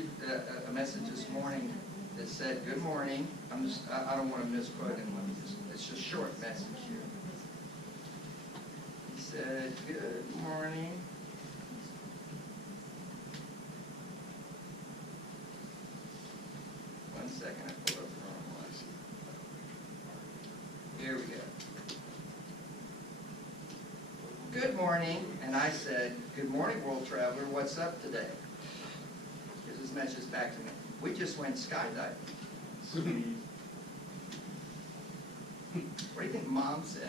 you a message this morning that said, "Good morning." I don't want to misquote him. It's just a short message here. He said, "Good morning. One second, I pulled up the wrong one. Here we go. Good morning, and I said, "Good morning, world traveler. What's up today?" Here's his message back to me. "We just went skydiving." What do you think Mom said?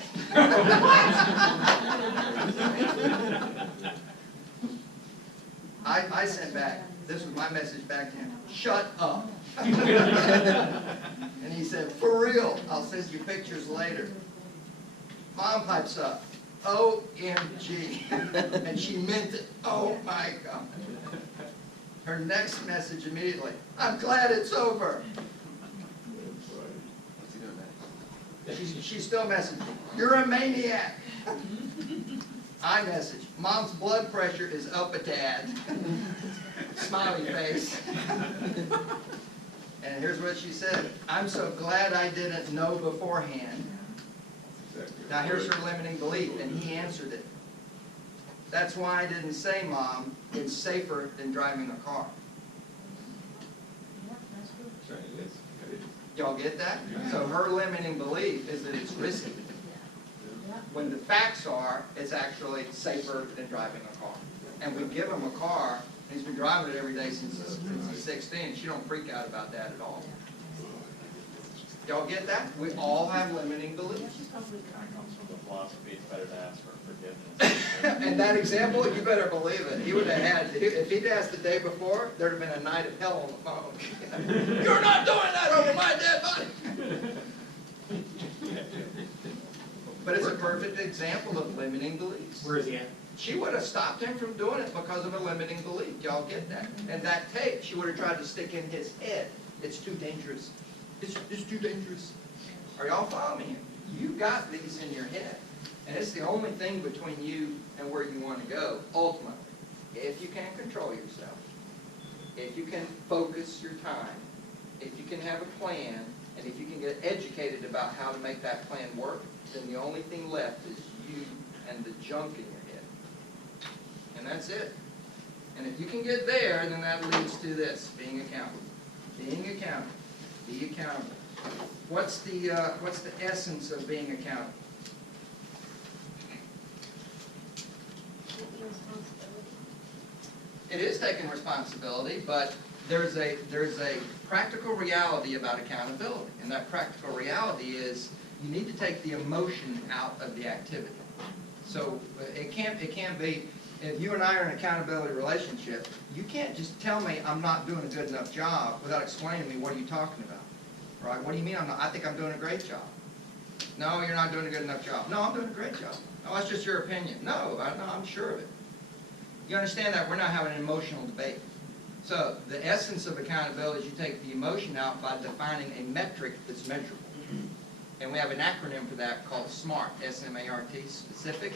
I sent back, this was my message back to him, "Shut up." And he said, "For real, I'll send you pictures later." Mom pipes up, "OMG." And she meant it. Oh my God. Her next message immediately, "I'm glad it's over." She's still messaging, "You're a maniac." I message, "Mom's blood pressure is up a tad." Smiley face. And here's what she said, "I'm so glad I didn't know beforehand." Now here's her limiting belief, and he answered it. "That's why I didn't say, Mom, it's safer than driving a car." Y'all get that? So her limiting belief is that it's risky, when the facts are it's actually safer than driving a car. And we give him a car, and he's been driving it every day since he's 16. She don't freak out about that at all. Y'all get that? We all have limiting beliefs. That comes from the philosophy, it's better to ask for forgiveness. And that example, you better believe it. He would have had, if he'd asked the day before, there'd have been a night of hell on the phone. "You're not doing that over my dead body." But it's a perfect example of limiting beliefs. Where is he at? She would have stopped him from doing it because of a limiting belief. Y'all get that? And that tape, she would have tried to stick in his head. "It's too dangerous. It's too dangerous." Are y'all following me? You've got these in your head. And it's the only thing between you and where you want to go, ultimately. If you can control yourself, if you can focus your time, if you can have a plan, and if you can get educated about how to make that plan work, then the only thing left is you and the junk in your head. And that's it. And if you can get there, then that leads to this, being accountable. Being accountable. Be accountable. What's the essence of being accountable? It is taking responsibility, but there's a practical reality about accountability, and that practical reality is you need to take the emotion out of the activity. So it can't be, if you and I are in an accountability relationship, you can't just tell me I'm not doing a good enough job without explaining to me what are you talking about, right? What do you mean I'm not? I think I'm doing a great job. No, you're not doing a good enough job. No, I'm doing a great job. No, that's just your opinion. No, I'm sure of it. You understand that we're not having an emotional debate. So the essence of accountability is you take the emotion out by defining a metric that's measurable. And we have an acronym for that called SMART, S-M-A-R-T, specific,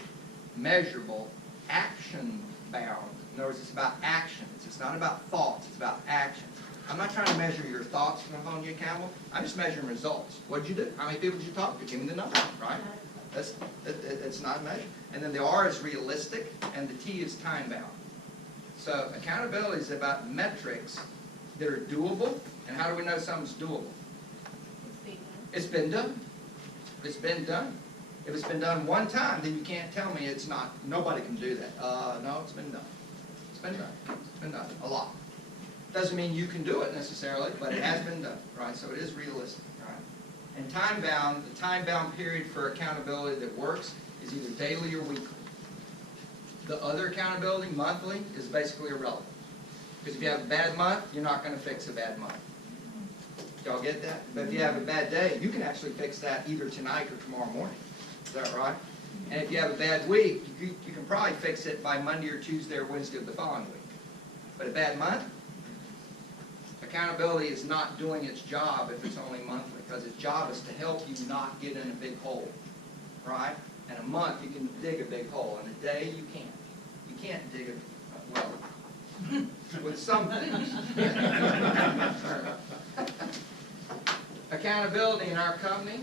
measurable, action-bound. In other words, it's about actions. It's not about thoughts. It's about actions. I'm not trying to measure your thoughts when I'm holding you accountable. I'm just measuring results. What did you do? How many people did you talk to? Give me the number, right? It's not measured. And then the R is realistic, and the T is time-bound. So accountability is about metrics that are doable. And how do we know something's doable? It's been done. It's been done. If it's been done one time, then you can't tell me it's not. Nobody can do that. No, it's been done. It's been done. It's been done a lot. Doesn't mean you can do it necessarily, but it has been done, right? So it is realistic, right? And time-bound, the time-bound period for accountability that works is either daily or weekly. The other accountability, monthly, is basically irrelevant. Because if you have a bad month, you're not going to fix a bad month. Y'all get that? But if you have a bad day, you can actually fix that either tonight or tomorrow morning. Is that right? And if you have a bad week, you can probably fix it by Monday or Tuesday or Wednesday of the following week. But a bad month, accountability is not doing its job if it's only monthly, because its job is to help you not get in a big hole, right? In a month, you can dig a big hole. In a day, you can't. You can't dig a, well, with some things. accountability in our company,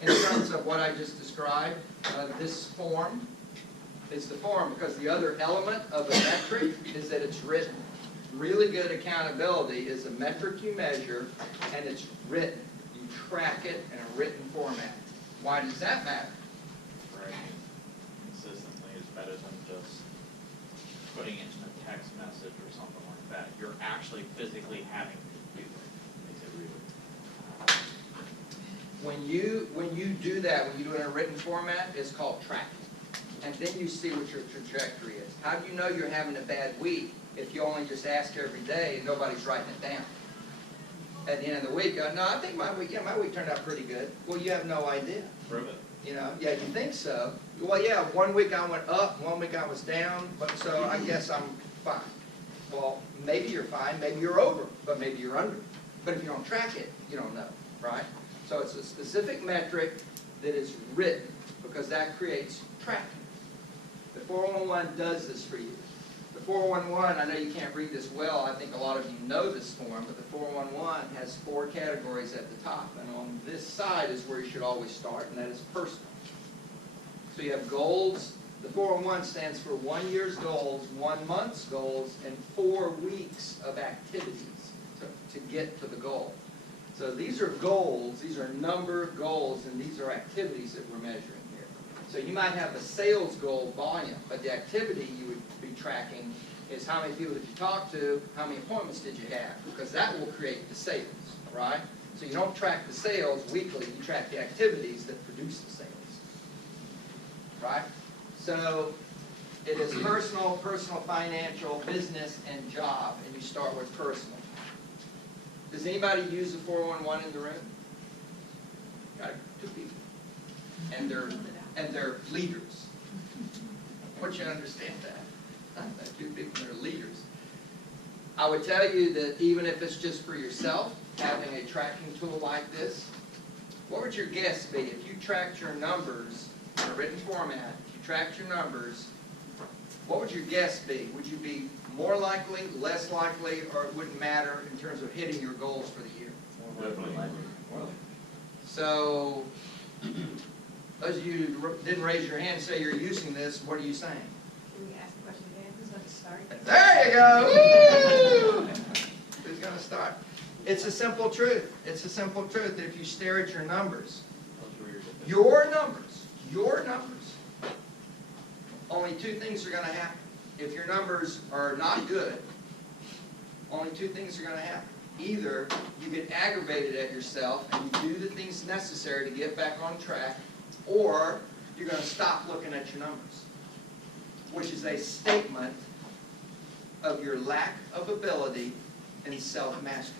in terms of what I just described, this form is the form, because the other element of a metric is that it's written. Really good accountability is a metric you measure, and it's written. You track it in a written format. Why does that matter? Right. Consistently is better than just putting it in a text message or something like that. You're actually physically having to do it. Makes it really. When you do that, when you do it in a written format, it's called tracking. And then you see what your trajectory is. How do you know you're having a bad week if you only just ask every day and nobody's writing it down? At the end of the week, no, I think my week turned out pretty good. Well, you have no idea. Prove it. You know, yeah, you think so. Well, yeah, one week I went up, one week I was down, but so I guess I'm fine. Well, maybe you're fine, maybe you're over, but maybe you're under. But if you don't track it, you don't know, right? So it's a specific metric that is written, because that creates tracking. The 411 does this for you. The 411, I know you can't read this well, I think a lot of you know this form, but the 411 has 4 categories at the top, and on this side is where you should always start, and that is personal. So you have goals. The 411 stands for 1 year's goals, 1 month's goals, and 4 weeks of activities to get to the goal. So these are goals, these are number of goals, and these are activities that we're measuring here. So you might have a sales goal volume, but the activity you would be tracking is how many people did you talk to, how many appointments did you have, because that will create the sales, right? So you don't track the sales weekly, you track the activities that produce the sales, right? So it is personal, financial, business, and job, and you start with personal. Does anybody use the 411 in the room? Got 2 people. And they're leaders. I want you to understand that. Huh? 2 people that are leaders. I would tell you that even if it's just for yourself, having a tracking tool like this, what would your guess be if you tracked your numbers in a written format? If you tracked your numbers, what would your guess be? Would you be more likely, less likely, or it wouldn't matter in terms of hitting your goals for the year? Definitely. So, those of you who didn't raise your hand and say you're using this, what are you saying? Can we ask the question again? Who's going to start? There you go! Woo! Who's going to start? It's a simple truth. It's a simple truth that if you stare at your numbers, your numbers, only 2 things are going to happen. If your numbers are not good, only 2 things are going to happen. Either you get aggravated at yourself and you do the things necessary to get back on track, or you're going to stop looking at your numbers, which is a statement of your lack of ability in self-mastery.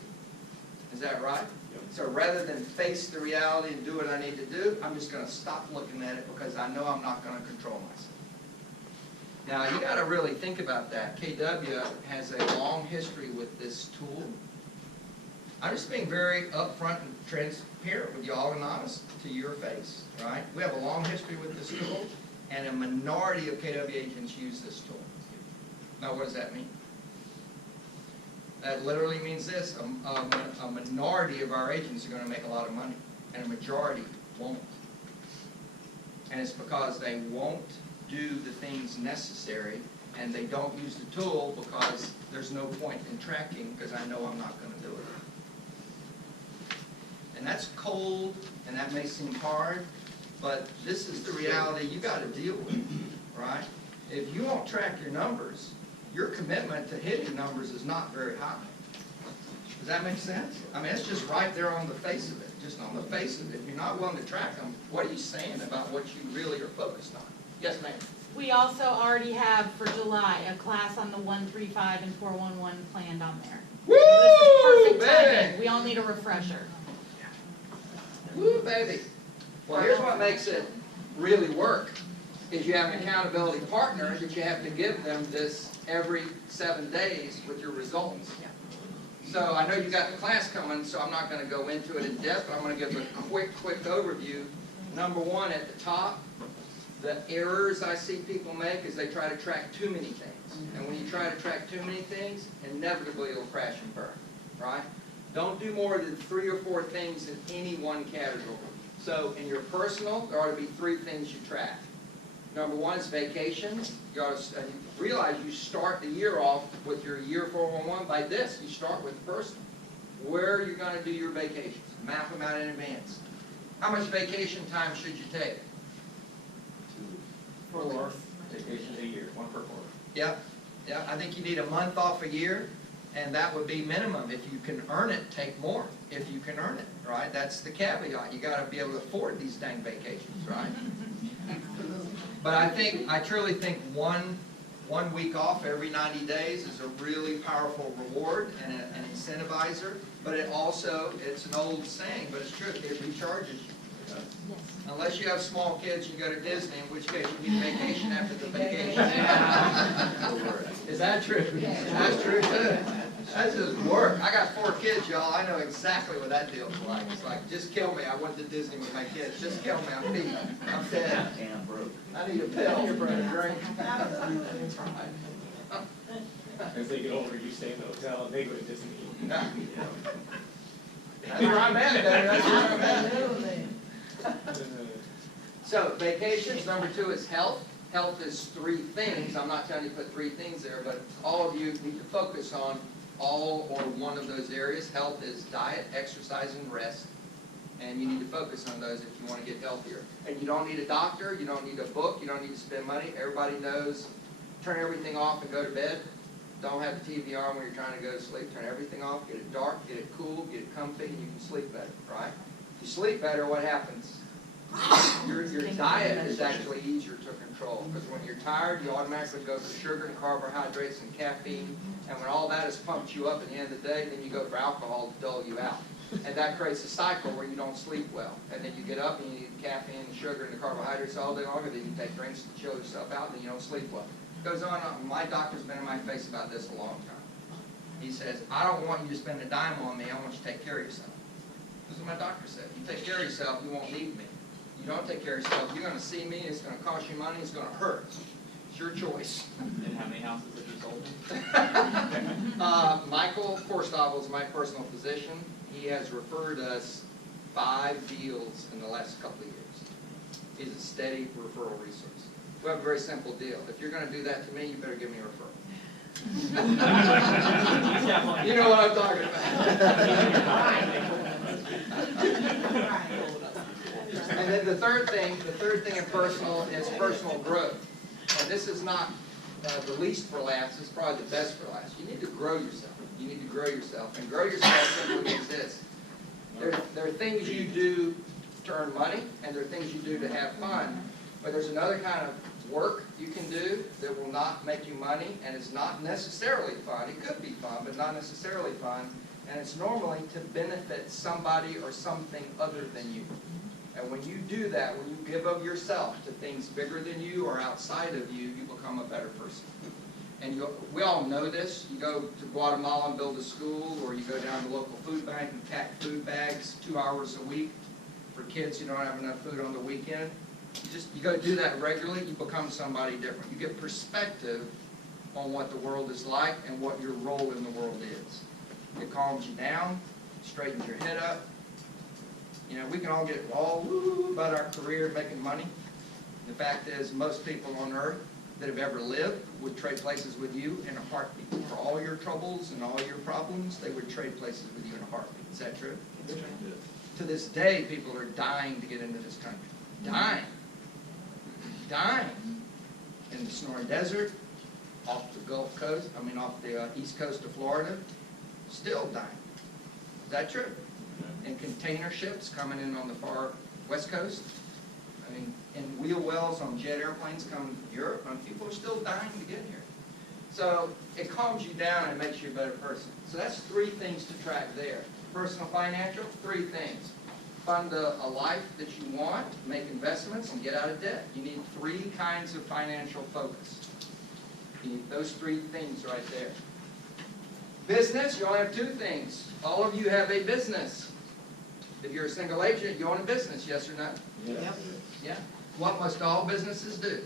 Is that right? Yep. So rather than face the reality and do what I need to do, I'm just going to stop looking at it because I know I'm not going to control myself. Now, you got to really think about that. KW has a long history with this tool. I'm just being very upfront and transparent with y'all and honest to your face, right? We have a long history with this tool, and a minority of KW agents use this tool. Now, what does that mean? That literally means this. A minority of our agents are going to make a lot of money, and a majority won't. And it's because they won't do the things necessary, and they don't use the tool because there's no point in tracking because I know I'm not going to do it. And that's cold, and that may seem hard, but this is the reality you got to deal with, right? If you won't track your numbers, your commitment to hitting numbers is not very high. Does that make sense? I mean, it's just right there on the face of it, just on the face of it. If you're not willing to track them, what are you saying about what you really are focused on? Yes, ma'am. We also already have for July a class on the 135 and 411 planned on there. Woo, So this is perfect baby! timing. We all need a refresher. Woo, baby. Well, here's what makes it really work, is you have an accountability partner that you have to give them this every 7 days with your results. So I know you got the class coming, so I'm not going to go into it in depth, but I'm going to give a quick overview. Number 1 at the top, the errors I see people make is they try to track too many things. And when you try to track too many things, inevitably it'll crash and burn, right? Don't do more than 3 or 4 things in any one category. So in your personal, there ought to be 3 things you track. Number 1 is vacations. You ought to realize you start the year off with your year 411 by this. You start with personal. Where are you going to do your vacations? Map them out in advance. How much vacation time should you take? 4 vacations a year, 1 per quarter. Yep. Yeah, I think you need a month off a year, and that would be minimum. If you can earn it, take more. If you can earn it, right? That's the caveat. You got to be able to afford these dang vacations, right? But I truly think one week off every 90 days is a really powerful reward and an incentivizer. But it's an old saying, but it's true. It recharges you. Yes. Unless you have small kids, you go to Disney, in which case you need vacation after the vacation. Is that true? That's true too. That's just work. I got 4 kids, y'all. I know exactly what that deal's like. It's like, just kill me. I went to Disney with my kids. Just kill me. I'm beat. I'm dead. I need a pill. A drink. As they get older, you stay in the hotel and they go to Disney. Yeah. That's where I'm at, baby. That's where I'm at. So vacations, number 2 is health. Health is 3 things. I'm not telling you to put 3 things there, but all of you need to focus on all or one of those areas. Health is diet, exercise, and rest. And you need to focus on those if you want to get healthier. And you don't need a doctor, you don't need a book, you don't need to spend money. Everybody knows, turn everything off and go to bed. Don't have the TV on when you're trying to go to sleep. Turn everything off, get it dark, get it cool, get it comfy, and you can sleep better, right? If you sleep better, what happens? Your diet is actually easier to control, because when you're tired, you automatically go for sugar and carbohydrates and caffeine, and when all that has pumped you up at the end of the day, then you go for alcohol to dull you out. And that creates a cycle where you don't sleep well. And then you get up and you need the caffeine, the sugar, and the carbohydrates all day long, and then you take drinks to chill yourself out, and then you don't sleep well. It goes on. My doctor's been in my face about this a long time. He says, I don't want you to spend a dime on me, I want you to take care of yourself. This is what my doctor said. You take care of yourself, you won't need me. You don't take care of yourself, you're going to see me, it's going to cost you money, it's going to hurt. It's your choice. And how many houses have you sold? Michael Forsthovel is my personal physician. He has referred us 5 deals in the last couple of years. He's a steady referral resource. We have a very simple deal. If you're going to do that to me, you better give me a referral. You know what I'm talking about. And then the third thing in personal is personal growth. And this is not the least for last, it's probably the best for last. You need to grow yourself. You need to grow yourself. And grow yourself simply means this. There are things you do to earn money, and there are things you do to have fun. But there's another kind of work you can do that will not make you money, and it's not necessarily fun. It could be fun, but not necessarily fun. And it's normally to benefit somebody or something other than you. And when you do that, when you give of yourself to things bigger than you or outside of you, you become a better person. And we all know this. You go to Guatemala and build a school, or you go down to the local food bank and pack food bags 2 hours a week for kids who don't have enough food on the weekend. You go do that regularly, you become somebody different. You get perspective on what the world is like and what your role in the world is. It calms you down, straightens your head up. You know, we can all get all woo about our career making money. The fact is, most people on earth that have ever lived would trade places with you in a heartbeat. For all your troubles and all your problems, they would trade places with you in a heartbeat. Is that true? That's right. To this day, people are dying to get into this country. Dying. Dying. In the Sonoran Desert, off the Gulf Coast, off the east coast of Florida, still dying. Is that true? And container ships coming in on the far west coast. In wheel wells on jet airplanes coming from Europe. People are still dying to get here. So it calms you down and makes you a better person. So that's 3 things to track there. Personal, financial, 3 things. Fund a life that you want, make investments, and get out of debt. You need 3 kinds of financial focus. You need those 3 things right there. Business, you only have 2 things. All of you have a business. If you're a single agent, you own a business, yes or no? Yes. Yeah. What must all businesses do?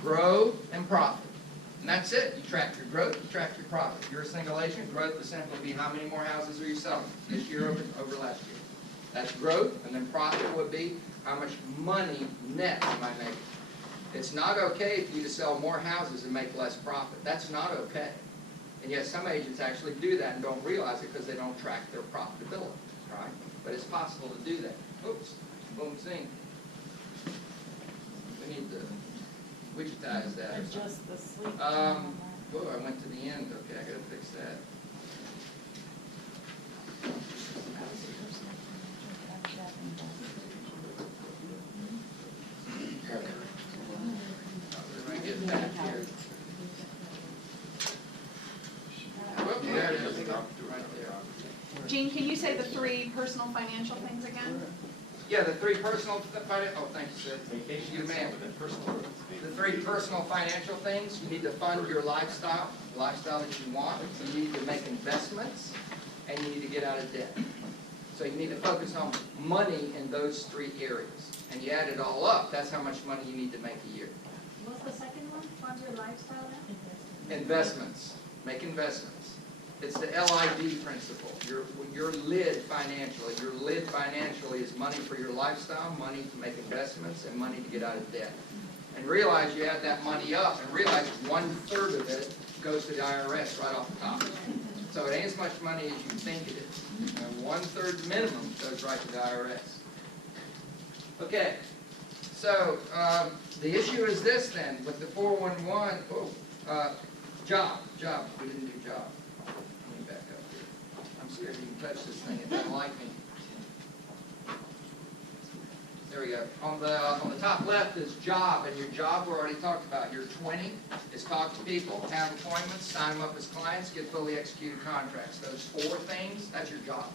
Grow and profit. And that's it. You track your growth, you track your profit. If you're a single agent, growth would simply be how many more houses are you selling this year over last year. That's growth, and then profit would be how much money net am I making. It's not okay for you to sell more houses and make less profit. That's not okay. And yet some agents actually do that and don't realize it because they don't track their profitability, right? But it's possible to do that. Oops, boom, zing. We need to widgetize that. Adjust the sleep. Oh, I went to the end. Okay, I gotta fix that. Let me get back here. Well, there it is, right there. Gene, can you say the 3 personal financial things again? Yeah, the 3 personal, oh, thank you, Sid. You the man. The 3 personal financial things, you need to fund your lifestyle that you want. You need to make investments, and you need to get out of debt. So you need to focus on money in those 3 areas. And you add it all up, that's how much money you need to make a year. What's the second one? Fund your lifestyle now? Investments. Make investments. It's the LID principle. Your lid financially. Your lid financially is money for your lifestyle, money to make investments, and money to get out of debt. And realize you add that money up, and realize 1/3 of it goes to the IRS right off the top. So it ain't as much money as you think it is. And 1/3 minimum goes right to the IRS. Okay. So the issue is this then, with the 411, job. We didn't do job. Let me back up here. I'm scared you can touch this thing. It doesn't like me. There we go. On the top left is job, and your job we already talked about. Your 20 is talk to people, have appointments, sign them up as clients, get fully executed contracts. Those 4 things, that's your job.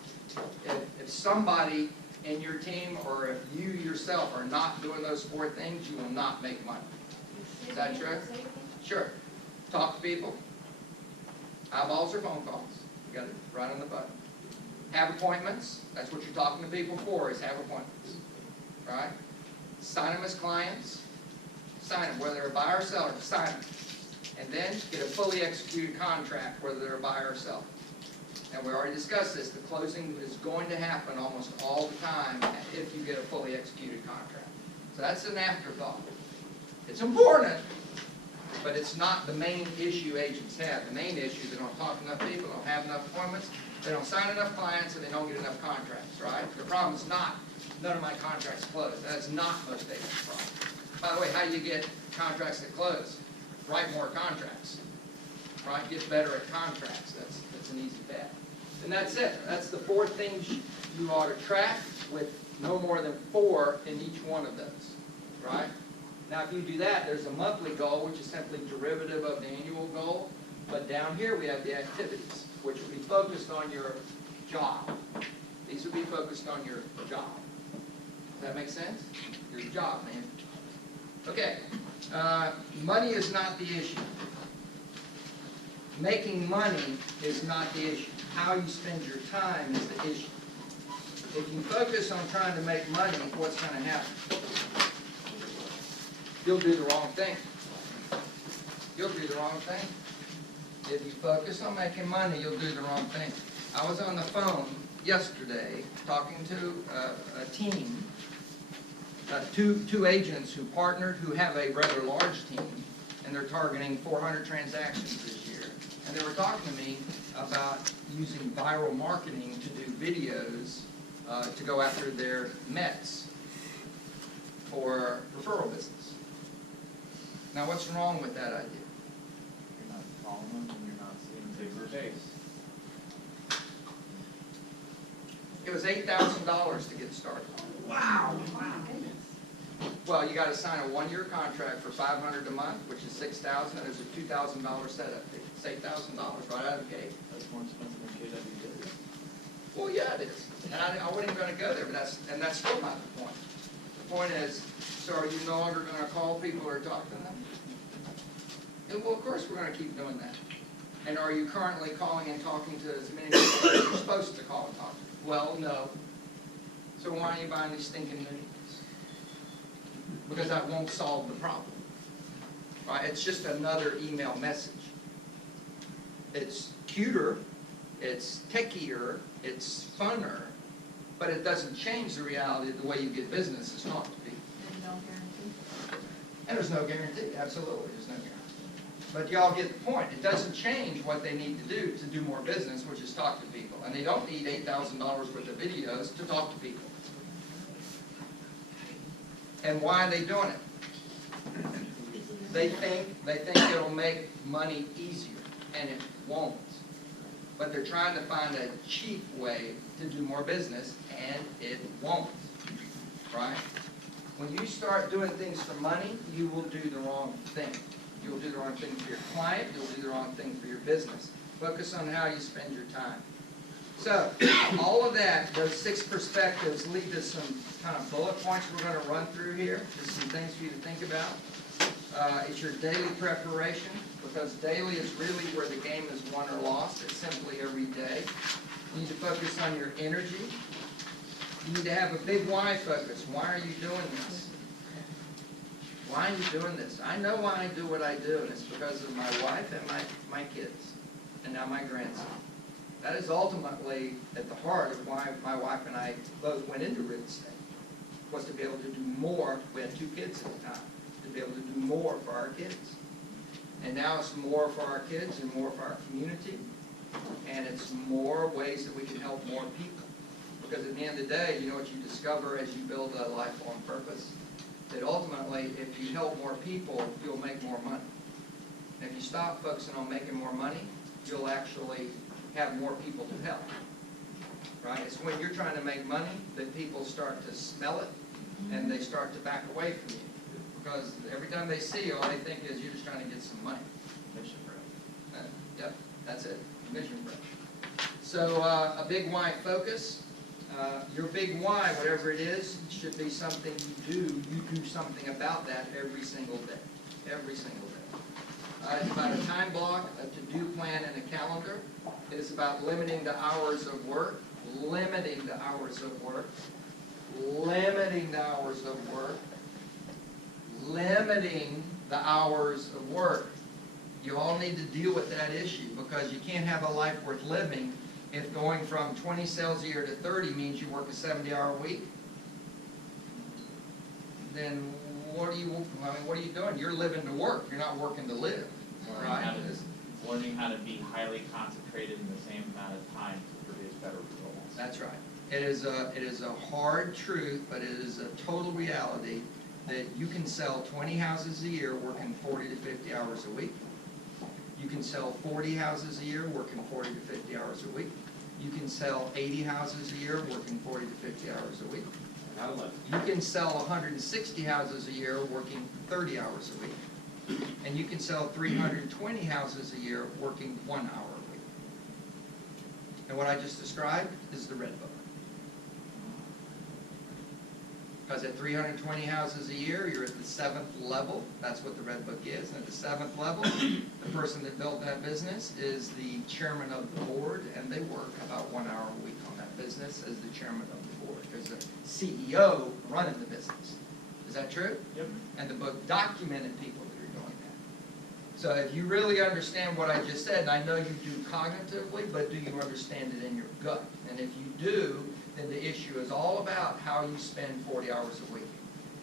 If somebody in your team or if you yourself are not doing those 4 things, you will not make money. Is that true? Sure. Talk to people. Eyeballs or phone calls. You got it right on the button. Have appointments. That's what you're talking to people for, is have appointments. Right? Sign them as clients. Sign them, whether they're a buyer or seller. Sign them. And then get a fully executed contract, whether they're a buyer or seller. And we already discussed this. The closing is going to happen almost all the time if you get a fully executed contract. So that's an afterthought. It's important, but it's not the main issue agents have. The main issue is they don't talk to enough people, don't have enough appointments, they don't sign enough clients, and they don't get enough contracts, right? The problem is not, none of my contracts close. That's not most agents' problem. By the way, how do you get contracts that close? Write more contracts, right? Get better at contracts. That's an easy path. And that's it. That's the 4 things you ought to track with no more than 4 in each one of those, right? Now, if you do that, there's a monthly goal, which is simply derivative of the annual goal. But down here, we have the activities, which will be focused on your job. These will be focused on your job. Does that make sense? Your job, man. Okay. Money is not the issue. Making money is not the issue. How you spend your time is the issue. If you focus on trying to make money, what's going to happen? You'll do the wrong thing. You'll do the wrong thing. If you focus on making money, you'll do the wrong thing. I was on the phone yesterday talking to a team, two agents who partnered who have a rather large team, and they're targeting 400 transactions this year. And they were talking to me about using viral marketing to do videos to go after their Mets for referral business. Now, what's wrong with that idea? You're not following them and you're not seeing bigger base. It was $8,000 to get started. Wow, goodness. Well, you got to sign a 1-year contract for $500 a month, which is $6,000, and there's a $2,000 setup fee. It's $8,000 right out of the gate. That's more expensive than KW. Well, yeah, it is. And I wasn't even going to go there, but that's still not the point. The point is, so are you no longer going to call people or talk to them? And well, of course we're going to keep doing that. And are you currently calling and talking to as many people as you're supposed to call and talk to? Well, no. So why are you buying these stinking minis? Because that won't solve the problem. right? It's just another email message. It's cuter, it's techier, it's funner, but it doesn't change the reality of the way you get business is talk to people. And no guarantee. And there's no guarantee, absolutely, there's no guarantee. But y'all get the point. It doesn't change what they need to do more business, which is talk to people. And they don't need $8,000 worth of videos to talk to people. And why are they doing it? They think it'll make money easier, and it won't. But they're trying to find a cheap way to do more business, and it won't, right? When you start doing things for money, you will do the wrong thing. You'll do the wrong thing for your client, you'll do the wrong thing for your business. Focus on how you spend your time. So, all of that, those 6 perspectives lead to some kind of bullet points we're going to run through here. Just some things for you to think about. It's your daily preparation, because daily is really where the game is won or lost. It's simply every day. You need to focus on your energy. You need to have a big why focus. Why are you doing this? Why are you doing this? I know why I do what I do, and it's because of my wife and my kids, and now my grandson. That is ultimately at the heart of why my wife and I both went into real estate, was to be able to do more. We had 2 kids at the time, to be able to do more for our kids. And now it's more for our kids and more for our community, and it's more ways that we can help more people. Because at the end of the day, you know what you discover as you build a lifelong purpose? That ultimately, if you help more people, you'll make more money. And if you stop focusing on making more money, you'll actually have more people to help. Right? It's when you're trying to make money that people start to smell it, and they start to back away from you. Because every time they see you, all they think is you're just trying to get some money. Mission growth. Yep, that's it. Mission growth. So a big why focus. Your big why, whatever it is, should be something you do. You do something about that every single day. Every single day. It's about a time block, a to-do plan, and a calendar. It is about limiting the hours of work. Limiting the hours of work. Limiting the hours of work. Limiting the hours of work. You all need to deal with that issue, because you can't have a life worth living if going from 20 sales a year to 30 means you work a 70-hour week. Then what are you doing? You're living to work. You're not working to live. Right? Learning how to be highly concentrated in the same amount of time to produce better results. That's right. It is a hard truth, but it is a total reality that you can sell 20 houses a year working 40 to 50 hours a week. You can sell 40 houses a year working 40 to 50 hours a week. You can sell 80 houses a year working 40 to 50 hours a week. You can sell 160 houses a year working 30 hours a week. And you can sell 320 houses a year working 1 hour a week. And what I just described is the red book. Because at 320 houses a year, you're at the 7th level. That's what the red book is. And at the 7th level, the person that built that business is the chairman of the board, and they work about 1 hour a week on that business as the chairman of the board. There's a CEO running the business. Is that true? Yep. And the book documented people that are doing that. So if you really understand what I just said, and I know you do cognitively, but do you understand it in your gut? And if you do, then the issue is all about how you spend 40 hours a week.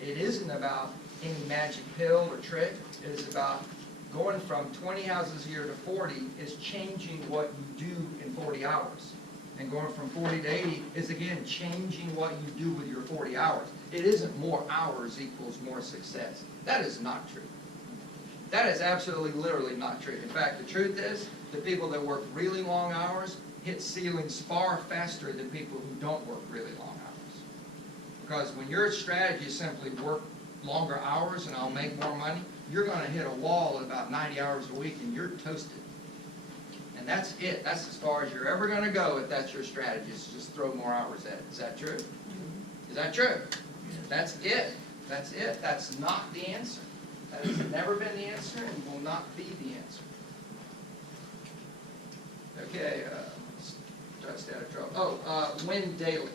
It isn't about any magic pill or trick. It is about going from 20 houses a year to 40 is changing what you do in 40 hours. And going from 40 to 80 is, again, changing what you do with your 40 hours. It isn't more hours equals more success. That is not true. That is absolutely, literally not true. In fact, the truth is, the people that work really long hours hit ceilings far faster than people who don't work really long hours. Because when your strategy is simply work longer hours and I'll make more money, you're going to hit a wall at about 90 hours a week and you're toasted. And that's it. That's as far as you're ever going to go if that's your strategy, is just throw more hours at it. Is that true? Is that true? That's it. That's it. That's not the answer. That has never been the answer and will not be the answer. Okay, try to stay out of trouble. Win daily.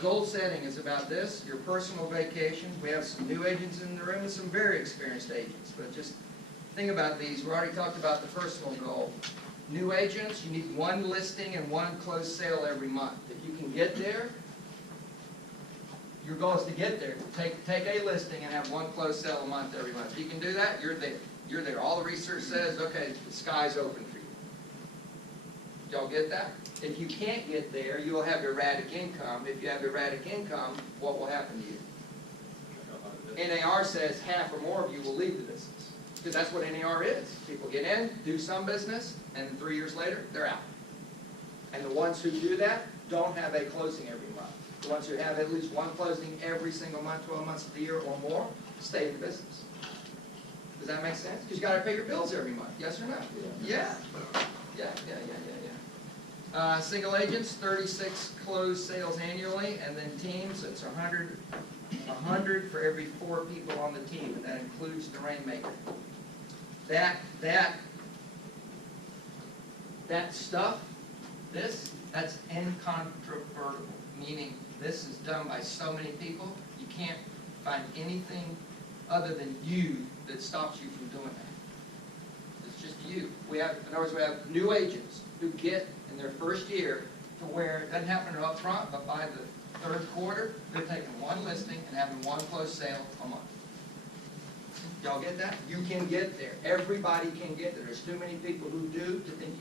Goal setting is about this, your personal vacation. We have some new agents in the room and some very experienced agents, but just think about these. We already talked about the personal goal. New agents, you need one listing and one closed sale every month. If you can get there, your goal is to get there. Take a listing and have one closed sale a month every month. If you can do that, you're there. You're there. All the research says, okay, the sky's open for you. Y'all get that? If you can't get there, you will have erratic income. If you have erratic income, what will happen to you? NAR says half or more of you will leave the business. Because that's what NAR is. People get in, do some business, and 3 years later, they're out. And the ones who do that don't have a closing every month. The ones who have at least one closing every single month, 12 months of the year or more, stay in the business. Does that make sense? Because you got to pay your bills every month. Yes or no? Yeah. Yeah. Single agents, 36 closed sales annually, and then teams, it's 100 for every 4 people on the team, and that includes the rainmaker. That stuff, that's incontrovertible, meaning this is done by so many people, you can't find anything other than you that stops you from doing that. It's just you. In other words, we have new agents who get in their first year to where it doesn't happen up front, but by the 3rd quarter, they're taking one listing and having one closed sale a month. Y'all get that? You can get there. Everybody can get there. There's too many people who do to think you